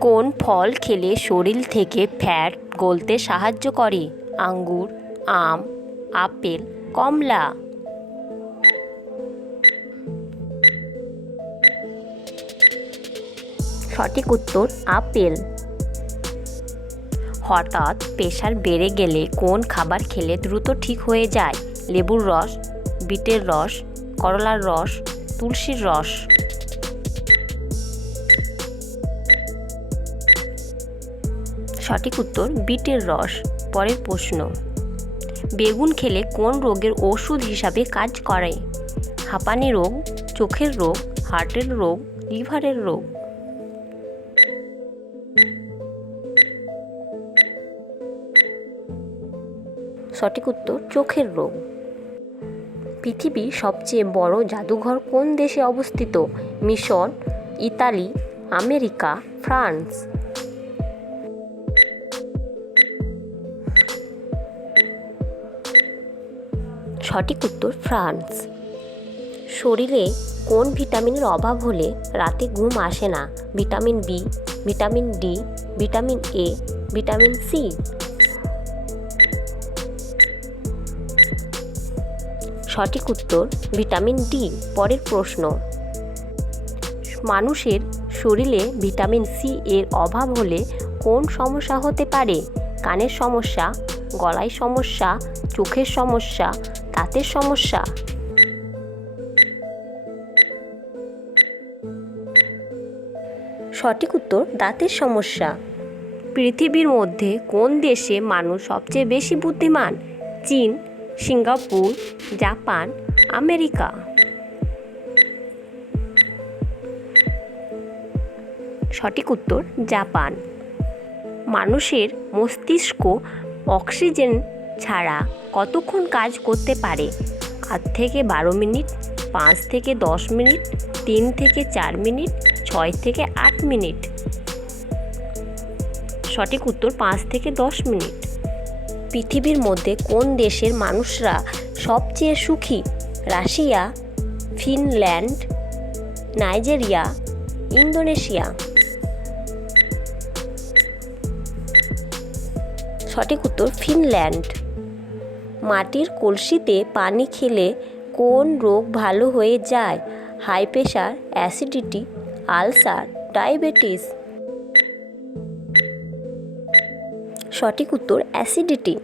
কোন ফল খেলে শরীর থেকে ফ্যাট গলতে সাহায্য করে? আঙ্গুর, আম, আপেল, কমলা। সঠিক উত্তর, আপেল। হঠাৎ প্রেশার বেড়ে গেলে কোন খাবার খেলে দ্রুত ঠিক হয়ে যায়? লেবুর রস, বিটের রস, করলার রস, তুলসীর রস। সঠিক উত্তর, বিটের রস, পরের প্রশ্ন। বেগুন খেলে কোন রোগের ওষুধ হিসাবে কাজ করে? হাঁপানি রোগ, চোখের রোগ, হার্টের রোগ, লিভারের রোগ। সঠিক উত্তর, চোখের রোগ। পৃথিবীর সবচেয়ে বড় জাদুঘর কোন দেশে অবস্থিত? মিশর, ইতালি, আমেরিকা, ফ্রান্স। সঠিক উত্তর ফ্রান্স। শরীরে কোন ভিটামিনের অভাব হলে রাতে ঘুম আসে না? Vitamin B, vitamin D, vitamin A, vitamin C. সঠিক উত্তর ভিটামিন ডি, পরের প্রশ্ন। মানুষের শরীরে ভিটামিন সি এর অভাব হলে কোন সমস্যা হতে পারে? কানের সমস্যা, গলায় সমস্যা, চোখের সমস্যা দাঁতের সমস্যা। সঠিক উত্তর, দাঁতের সমস্যা। পৃথিবীর মধ্যে কোন দেশে মানুষ সবচেয়ে বেশি বুদ্ধিমান? চীন, সিঙ্গাপুর, জাপান, আমেরিকা। সঠিক উত্তর, জাপান। মানুষের মস্তিষ্ক অক্সিজেন ছাড়া কতক্ষণ কাজ করতে পারে? আট থেকে বারো মিনিট, পাঁচ থেকে দশ মিনিট, তিন থেকে চার মিনিট, ছয় থেকে আট মিনিট? সঠিক উত্তর, পাঁচ থেকে দশ মিনিট। পৃথিবীর মধ্যে কোন দেশের মানুষরা সবচেয়ে সুখী? Russia, Finland, Nigeria, Indonesia? সঠিক উত্তর, ফিনল্যান্ড। মাটির কলসিতে পানি খেলে কোন রোগ ভালো হয়ে যায়? High pressure acidity, ulcer, diabetes. সঠিক উত্তর, অ্যাসিডিটি।